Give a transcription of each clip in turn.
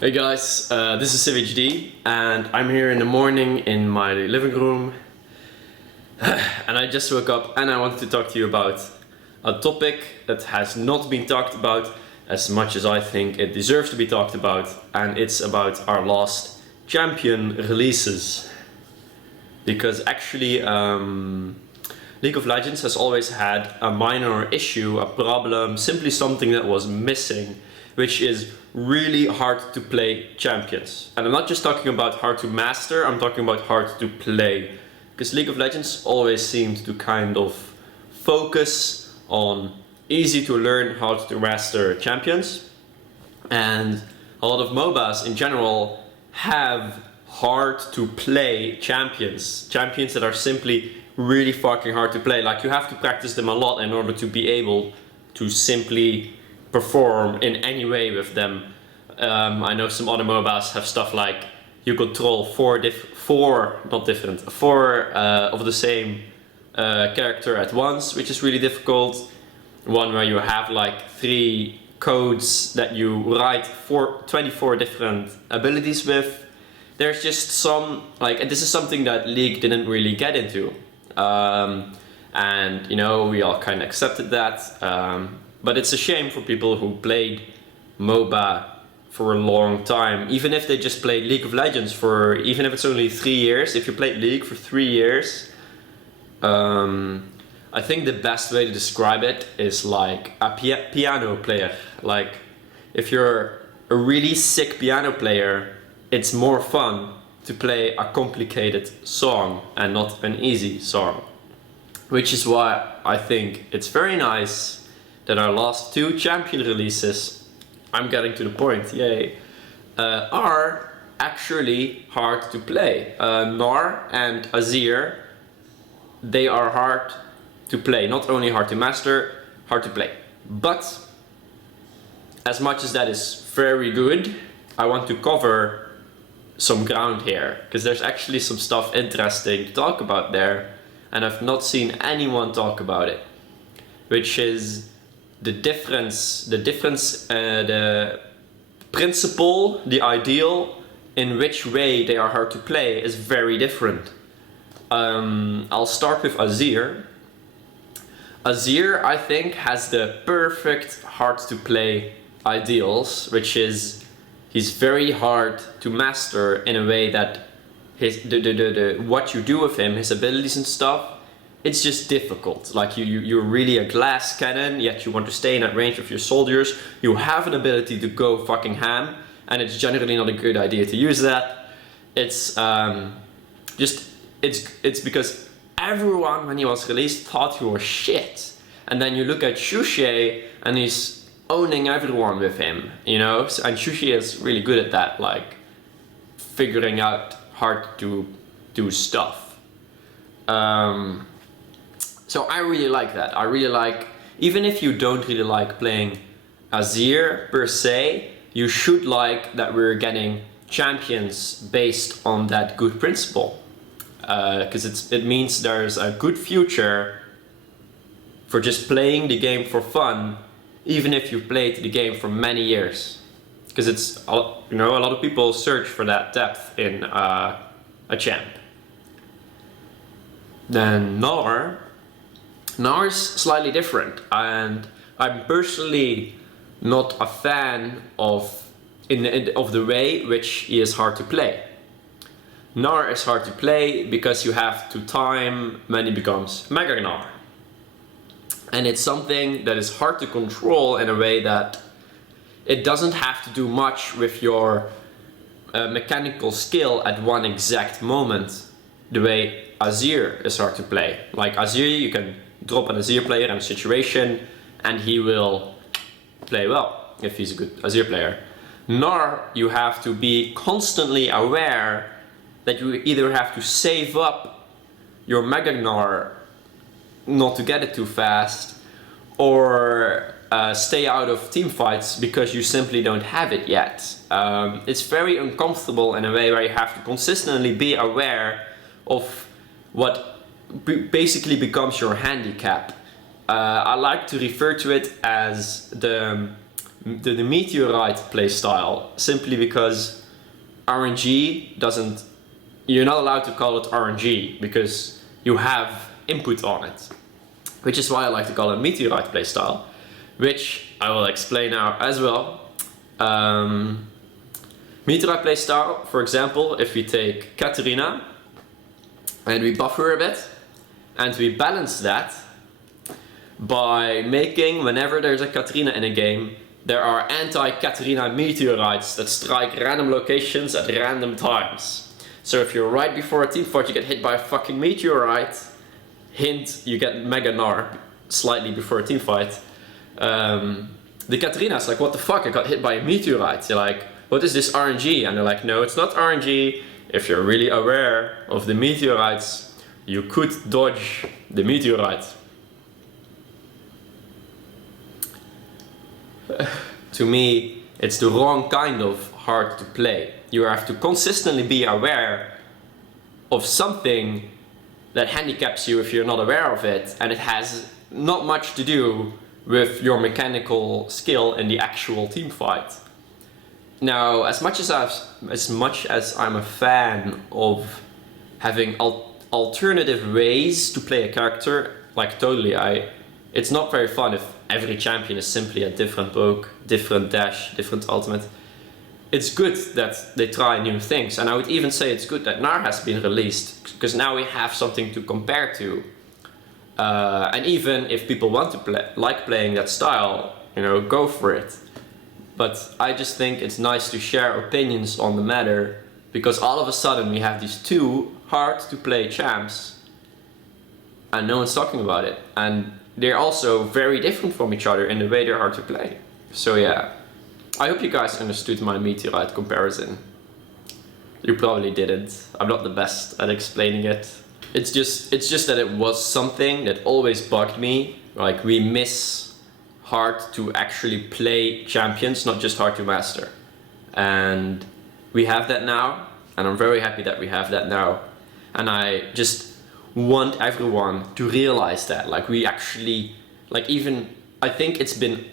Hey guys, this is Sivhd and I'm here in the morning in my living room and I just woke up and I wanted to talk to you about a topic that has not been talked about as much as I think it deserves to be talked about, and it's about our last champion releases. Because actually League of Legends has always had a minor issue, a problem, simply something that was missing, which is really hard to play champions. And I'm not just talking about hard to master, I'm talking about hard to play. Because League of Legends always seemed to kind of focus on easy to learn how to master champions. And a lot of MOBAs in general have hard to play champions. Champions that are simply really fucking hard to play. Like, you have to practice them a lot in order to be able to simply perform in any way with them. I know some other MOBAs have stuff like you control four of the same character at once, which is really difficult. One where you have like 3 codes that you write 24 different abilities with. There's just some, like, this is something that League didn't really get into. And, you know, we all kind of accepted that. But it's a shame for people who played MOBA for a long time. Even if they just played League of Legends for, even if it's only 3 years, if you played League for 3 years, I think the best way to describe it is like a piano player. Like, if you're a really sick piano player, it's more fun to play a complicated song and not an easy song. Which is why I think it's very nice that our last 2 champion releases, I'm getting to the point, yay, are actually hard to play. Gnar and Azir, they are hard to play. Not only hard to master, hard to play. But as much as that is very good, I want to cover some ground here, because there's actually some stuff interesting to talk about there, and I've not seen anyone talk about it, which is the principle, the ideal in which way they are hard to play is very different. I'll start with Azir. Azir, I think, has the perfect hard to play ideals, which is he's very hard to master in a way that what you do with him, his abilities and stuff, it's just difficult. Like, you're really a glass cannon, yet you want to stay in that range of your soldiers. You have an ability to go fucking ham, and it's generally not a good idea to use that. It's it's because everyone, when he was released, thought he was shit. And then you look at Shushi, and he's owning everyone with him, you know? And Shushi is really good at that, like, figuring out hard to do stuff. So I really like that. I really like, even if you don't really like playing Azir per se, you should like that we're getting champions based on that good principle. Because it means there's a good future for just playing the game for fun, even if you've played the game for many years. Because it's, you know, a lot of people search for that depth in a champ. Then Gnar's slightly different, and I'm personally not a fan of the way which he is hard to play. Gnar is hard to play because you have to time when he becomes Mega Gnar. And it's something that is hard to control in a way that it doesn't have to do much with your mechanical skill at one exact moment, the way Azir is hard to play. Like Azir, you can drop an Azir player in a situation and he will play well if he's a good Azir player. Gnar, you have to be constantly aware that you either have to save up your Mega Gnar not to get it too fast, or stay out of team fights because you simply don't have it yet. It's very uncomfortable in a way where you have to consistently be aware of what basically becomes your handicap. I like to refer to it as the the Meteorite playstyle simply because RNG doesn't... You're not allowed to call it RNG because you have input on it. Which is why I like to call it Meteorite playstyle, which I will explain now as well. Meteorite playstyle, for example, if we take Katarina and we buff her a bit, and we balance that by making, whenever there's a Katarina in a game, there are anti-Katarina meteorites that strike random locations at random times. So if you're right before a teamfight, you get hit by a fucking meteorite. Hint, you get Mega Gnar slightly before a teamfight. The Katarina's like, what the fuck, I got hit by a meteorite. You're like, what is this RNG? And they're like, no, it's not RNG. If you're really aware of the meteorites, you could dodge the meteorite. To me, it's the wrong kind of hard to play. You have to consistently be aware of something that handicaps you if you're not aware of it, and it has not much to do with your mechanical skill in the actual team fight. Now, as much as I'm a fan of having alternative ways to play a character, like totally, it's not very fun if every champion is simply a different poke, different dash, different ultimate. It's good that they try new things, and I would even say it's good that Gnar has been released, because now we have something to compare to. And even if people want to like playing that style, you know, go for it. But I just think it's nice to share opinions on the matter, because all of a sudden we have these two hard to play champs and no one's talking about it. And they're also very different from each other in the way they're hard to play. So yeah, I hope you guys understood my Meteorite comparison. You probably didn't. I'm not the best at explaining it. It's just that it was something that always bugged me. Like, we miss hard to actually play champions, not just hard to master. And we have that now, and I'm very happy that we have that now. And I just want everyone to realize that. Like, we actually, like, even, I think it's been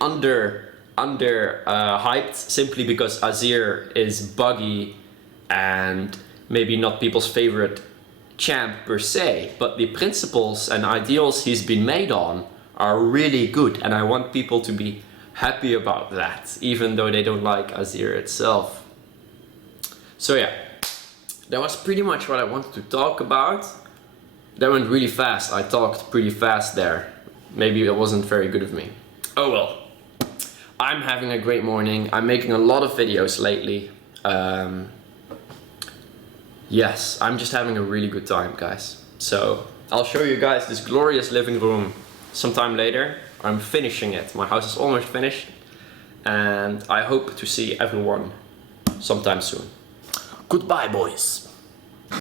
hyped simply because Azir is buggy and maybe not people's favorite champ per se, but the principles and ideals he's been made on are really good, and I want people to be happy about that, even though they don't like Azir itself. So yeah, that was pretty much what I wanted to talk about. That went really fast. I talked pretty fast there. Maybe it wasn't very good of me. Oh well. I'm having a great morning. I'm making a lot of videos lately. Yes, I'm just having a really good time, guys. So I'll show you guys this glorious living room sometime later. I'm finishing it. My house is almost finished. And I hope to see everyone sometime soon. Goodbye, boys.